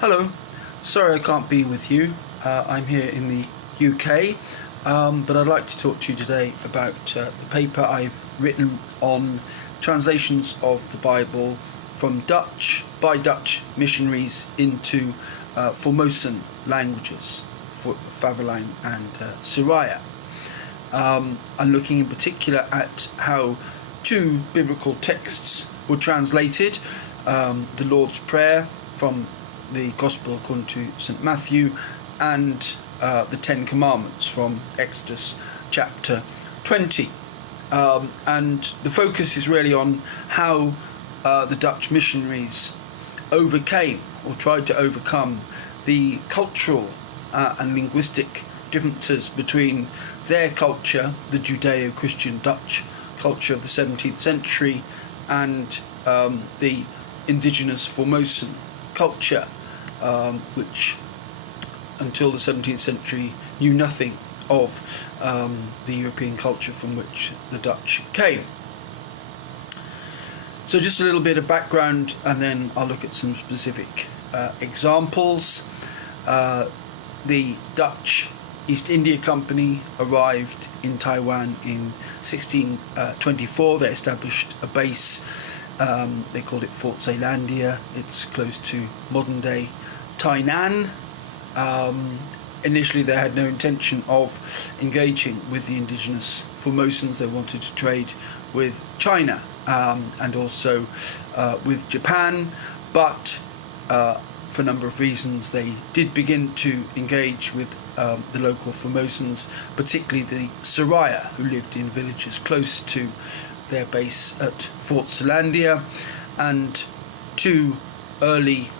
Hello, sorry I can't be with you. I'm here in the UK, but I'd like to talk to you today about the paper I've written on translations of the Bible from by Dutch missionaries into Formosan languages, Faverlang and Siraya. I'm looking in particular at how two biblical texts were translated, the Lord's Prayer from the Gospel according to St. Matthew and the Ten Commandments from Exodus chapter 20. And the focus is really on how the Dutch missionaries overcame or tried to overcome the cultural and linguistic differences between their culture, the Judeo-Christian Dutch culture of the 17th century, and the indigenous Formosan culture, which until the 17th century knew nothing of the European culture from which the Dutch came. So just a little bit of background, and then I'll look at some specific examples. The Dutch East India Company arrived in Taiwan in 1624. They established a base. They called it Fort Zeelandia. It's close to modern-day Tainan. Initially, they had no intention of engaging with the indigenous Formosans. They wanted to trade with China and also with Japan, but for a number of reasons, they did begin to engage with the local Formosans, particularly the Siraya, who lived in villages close to their base at Fort Zeelandia, and two early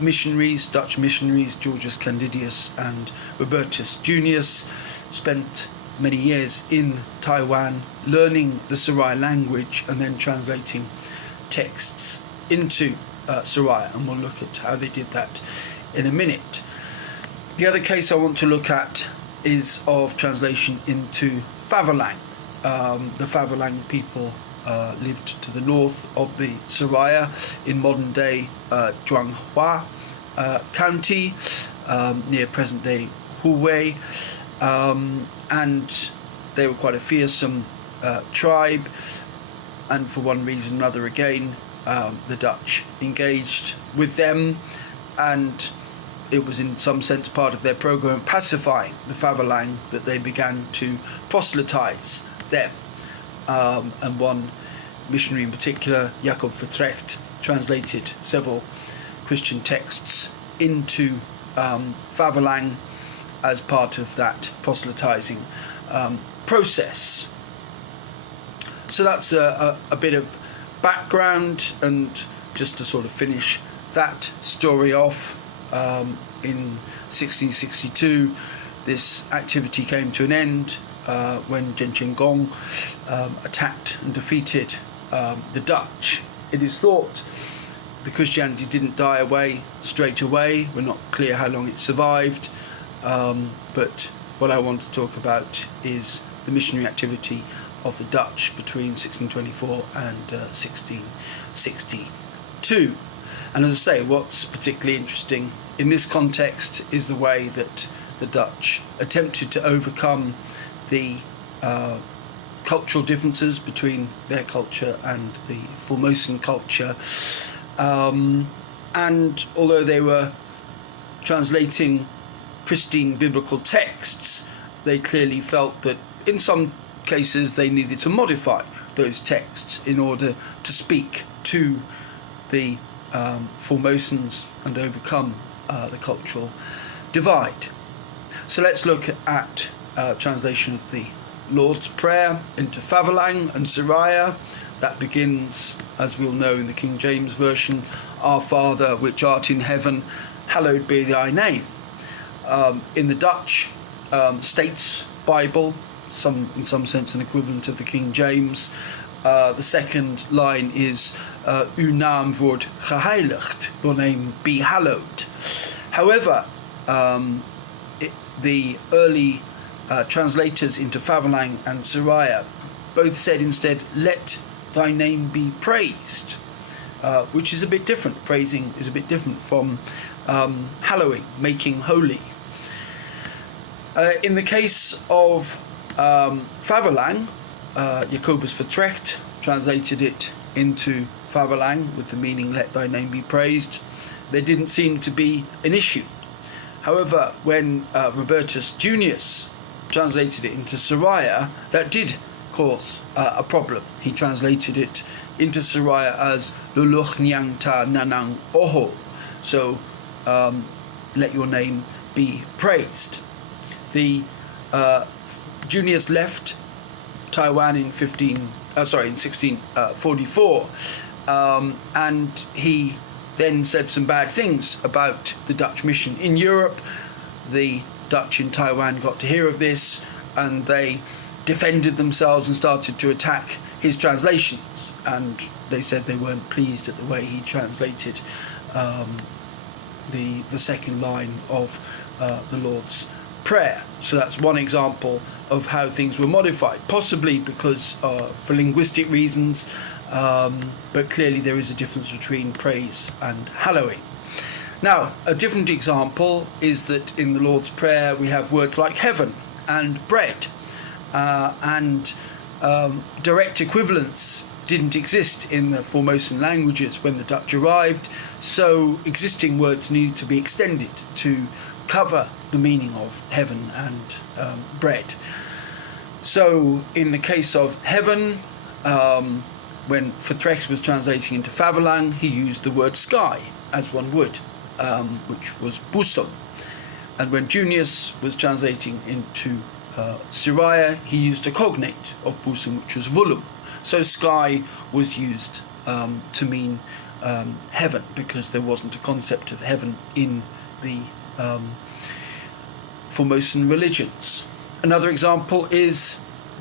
missionaries, Dutch missionaries, Georgius Candidius and Robertus Junius, spent many years in Taiwan learning the Siraya language and then translating texts into Siraya, and we'll look at how they did that in a minute. The other case I want to look at is of translation into Faverlang. The Faverlang people lived to the north of the Siraya in modern-day Zhuanghua County, near present-day Hubei, and they were quite a fearsome tribe, and for one reason or another again, the Dutch engaged with them, and it was in some sense part of their program of pacifying the Faverlang that they began to proselytize them. And one missionary in particular, Jacob Vertrecht, translated several Christian texts into Faverlang as part of that proselytizing process. So that's a bit of background, and just to sort of finish that story off, in 1662 this activity came to an end when Genghis Khan attacked and defeated the Dutch. It is thought the Christianity didn't die away straight away. We're not clear how long it survived, but what I want to talk about is the missionary activity of the Dutch between 1624 and 1662. And as I say, what's particularly interesting in this context is the way that the Dutch attempted to overcome the cultural differences between their culture and the Formosan culture. And although they were translating pristine biblical texts, they clearly felt that in some cases they needed to modify those texts in order to speak to the Formosans and overcome the cultural divide. So let's look at translation of the Lord's Prayer into Faverlang and Siraya. That begins, as we all know, in the King James Version, Our Father which art in heaven, hallowed be thy name. In the Dutch States Bible, in some sense an equivalent of the King James, the second line is Uw naam wordt geheiligd, your name be hallowed. However, the early translators into Faverlang and Siraya both said instead, let thy name be praised. which is a bit different. Praising is a bit different from hallowing, making holy. In the case of Faverlang, Jacobus Vertrecht translated it into Faverlang with the meaning "let thy name be praised." There didn't seem to be an issue. However, when Robertus Junius translated it into Siraya, that did cause a problem. He translated it into Siraya as Luluch Nyang Ta Nanang Oho, so let your name be praised. The Junius left Taiwan in 1644, and he then said some bad things about the Dutch mission in Europe. The Dutch in Taiwan got to hear of this, and they defended themselves and started to attack his translations, and they said they weren't pleased at the way he translated the second line of the Lord's Prayer. So that's one example of how things were modified, possibly because for linguistic reasons, but clearly there is a difference between praise and hallowing. Now, a different example is that in the Lord's Prayer we have words like heaven and bread, and direct equivalents didn't exist in the Formosan languages when the Dutch arrived, so existing words needed to be extended to cover the meaning of heaven and bread. So in the case of heaven, when Vertrecht was translating into Faverlang, he used the word sky, as one would, which was busum. And when Junius was translating into Siraya, he used a cognate of busum, which was vulum. So sky was used to mean heaven, because there wasn't a concept of heaven in the Formosan religions. Another example is,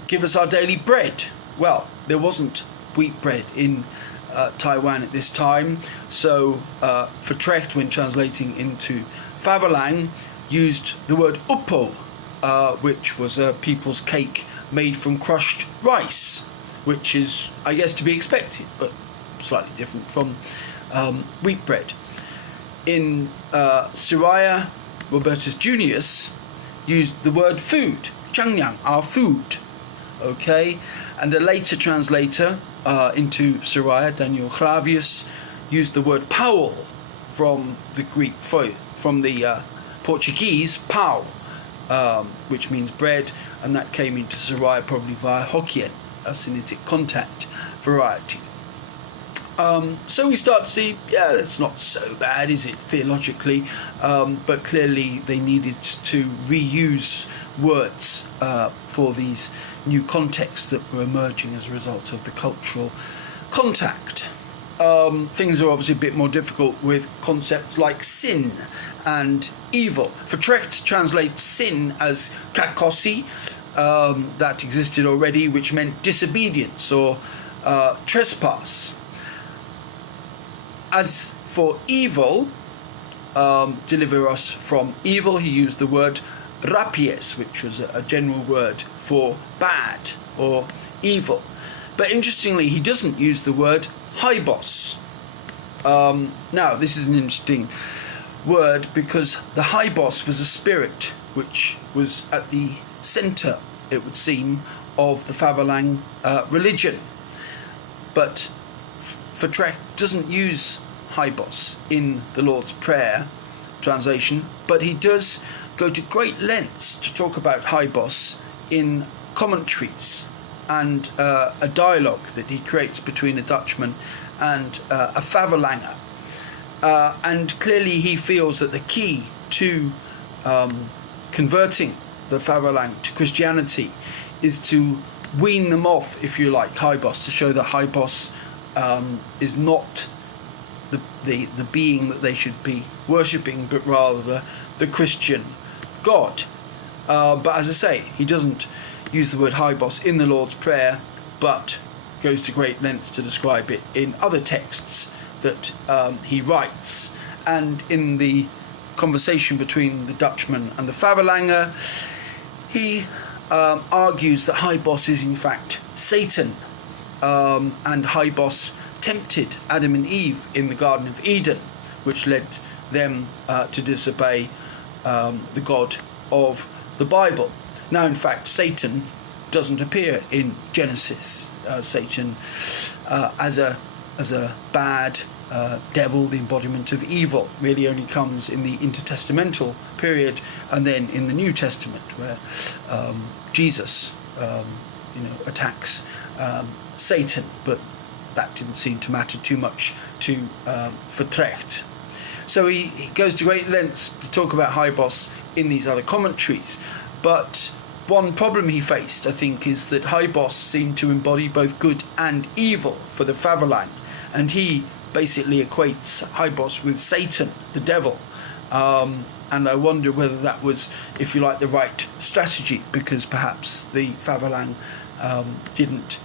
give us our daily bread. Well, there wasn't wheat bread in Taiwan at this time, so Vertrecht, when translating into Faverlang, used the word uppo, which was a people's cake made from crushed rice, which is, I guess, to be expected, but slightly different from wheat bread. In Siraya, Robertus Junius used the word food, changyang, our food, okay? And a later translator into Siraya, Daniel Clavius, used the word pau from the Greek, from the Portuguese, pau, which means bread, and that came into Siraya probably via Hokkien, a Sinitic contact variety. So we start to see, yeah, it's not so bad, is it, theologically? But clearly they needed to reuse words for these new contexts that were emerging as a result of the cultural contact. Things are obviously a bit more difficult with concepts like sin and evil. Vertrecht translates sin as kakosi, that existed already, which meant disobedience or trespass. As for evil, deliver us from evil, he used the word rapies, which was a general word for bad or evil. But interestingly, he doesn't use the word hybos. Now, this is an interesting word, because the hybos was a spirit which was at the centre, it would seem, of the Faverlang religion. But Vertrecht doesn't use hybos in the Lord's Prayer translation, but he does go to great lengths to talk about hybos in commentaries and a dialogue that he creates between a Dutchman and a Faverlanger. And clearly he feels that the key to converting the Faverlang to Christianity is to wean them off, if you like, hybos, to show that hybos is not the being that they should be worshipping, but rather the Christian God. But as I say, he doesn't use the word hybos in the Lord's Prayer, but goes to great lengths to describe it in other texts that he writes. And in the conversation between the Dutchman and the Faverlanger, he argues that hybos is in fact Satan, and hybos tempted Adam and Eve in the Garden of Eden, which led them to disobey the God of the Bible. Now, in fact, Satan doesn't appear in Genesis. Satan as a bad devil, the embodiment of evil, really only comes in the intertestamental period, and then in the New Testament, where Jesus attacks Satan, but that didn't seem to matter too much to Vertrecht. So he goes to great lengths to talk about Haibos in these other commentaries, but one problem he faced, I think, is that Haibos seemed to embody both good and evil for the Faverlang, and he basically equates Haibos with Satan, the devil. And I wonder whether that was, if you like, the right strategy, because perhaps the Faverlang didn't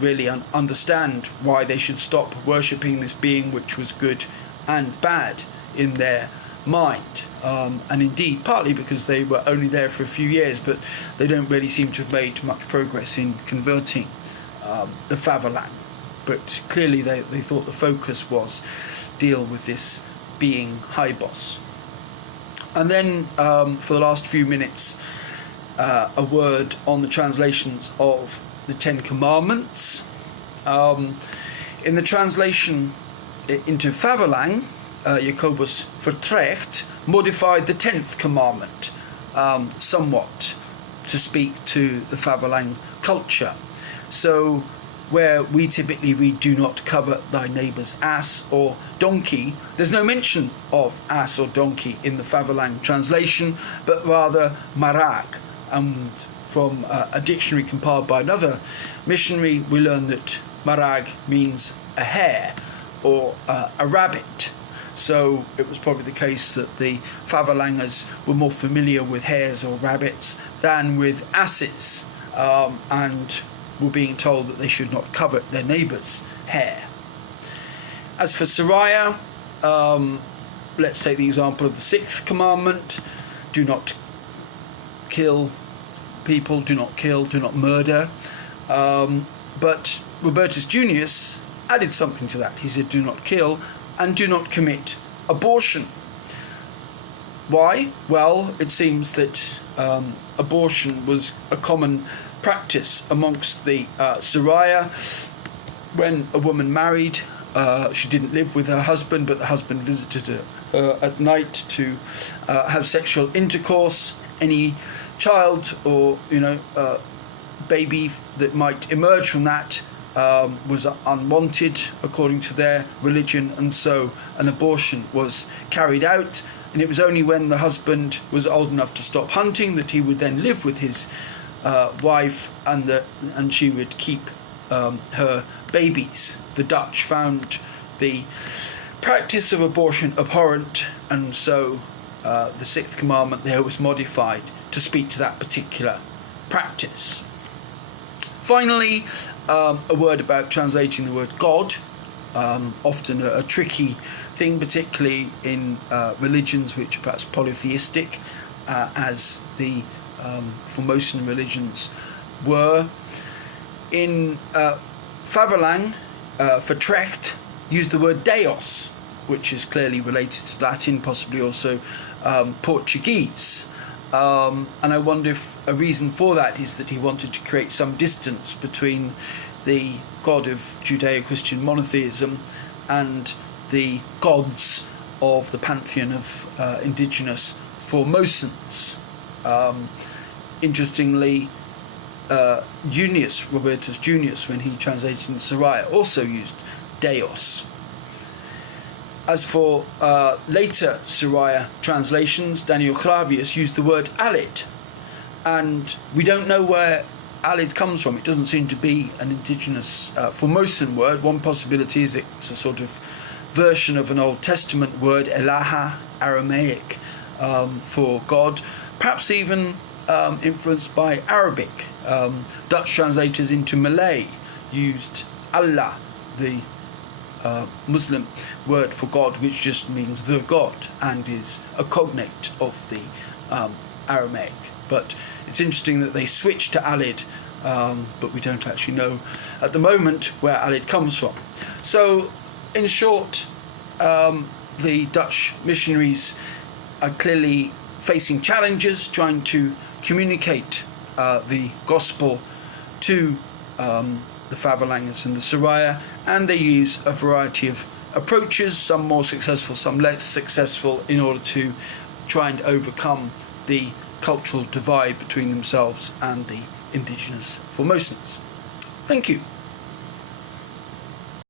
really understand why they should stop worshipping this being which was good and bad in their mind, and indeed partly because they were only there for a few years, but they don't really seem to have made much progress in converting the Faverlang. But clearly they thought the focus was deal with this being Haibos. And then for the last few minutes, a word on the translations of the Ten Commandments. In the translation into Faverlang, Jacobus Vertrecht modified the 10th commandment somewhat to speak to the Faverlang culture. So where we typically read "do not covet thy neighbour's ass or donkey," there's no mention of ass or donkey in the Faverlang translation, but rather marag. And from a dictionary compiled by another missionary, we learn that marag means a hare or a rabbit. So it was probably the case that the Faverlangers were more familiar with hares or rabbits than with asses, and were being told that they should not covet their neighbour's hare. As for Siraya, let's take the example of the 6th commandment: do not kill people, do not kill, do not murder. But Robertus Junius added something to that. He said, do not kill and do not commit abortion. Why? Well, it seems that abortion was a common practice amongst the Siraya. When a woman married, she didn't live with her husband, but the husband visited her at night to have sexual intercourse. Any child or baby that might emerge from that was unwanted according to their religion, and so an abortion was carried out. And it was only when the husband was old enough to stop hunting that he would then live with his wife, and she would keep her babies. The Dutch found the practice of abortion abhorrent, and so the 6th commandment there was modified to speak to that particular practice. Finally, a word about translating the word God, often a tricky thing, particularly in religions which are perhaps polytheistic, as the Formosan religions were. In Faverlang, Vertrecht used the word Deus, which is clearly related to Latin, possibly also Portuguese. And I wonder if a reason for that is that he wanted to create some distance between the God of Judeo-Christian monotheism and the gods of the pantheon of indigenous Formosans. Interestingly, Robertus Junius, when he translated in Siraya, also used Deus. As for later Siraya translations, Daniel Clavius used the word Alid, and we don't know where Alid comes from. It doesn't seem to be an indigenous Formosan word. One possibility is it's a sort of version of an Old Testament word, Elaha, Aramaic, for God, perhaps even influenced by Arabic. Dutch translators into Malay used Allah, the Muslim word for God, which just means the God and is a cognate of the Aramaic. But it's interesting that they switched to Alid but we don't actually know at the moment where Alid comes from. So, in short, the Dutch missionaries are clearly facing challenges trying to communicate the gospel to the Faverlangers and the Siraya, and they use a variety of approaches, some more successful, some less successful, in order to try and overcome the cultural divide between themselves and the indigenous Formosans. Thank you.